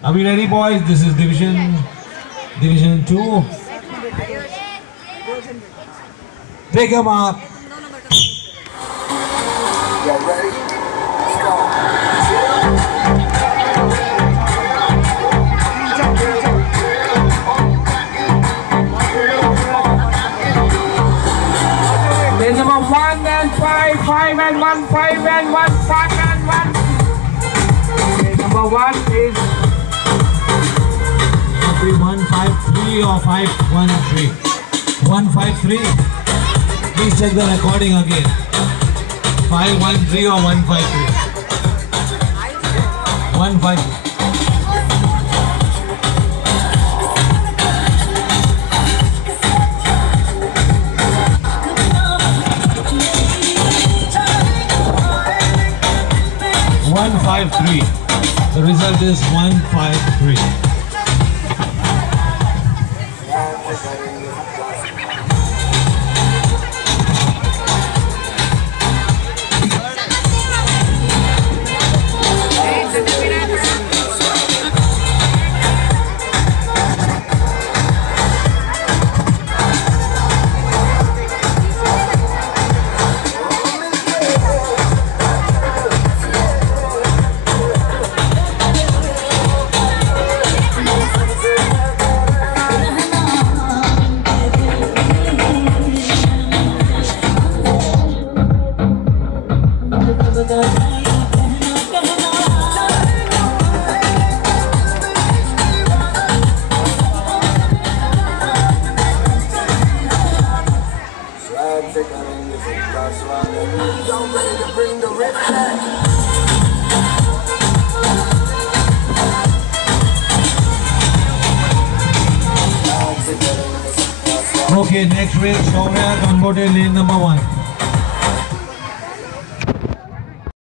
Are we ready, boys? This is Division 2. Take him up. Y'all ready? Let's go. There's number 1 and 5, 5 and 1, 5 and 1, 5 and 1. Okay, number 1 is 153 or 513? 153. Please check the recording again. 513 or 153? 153. The result is 153. Y'all ready to bring the rip back? Okay, next race, Shaurya Cambodia lane number 1.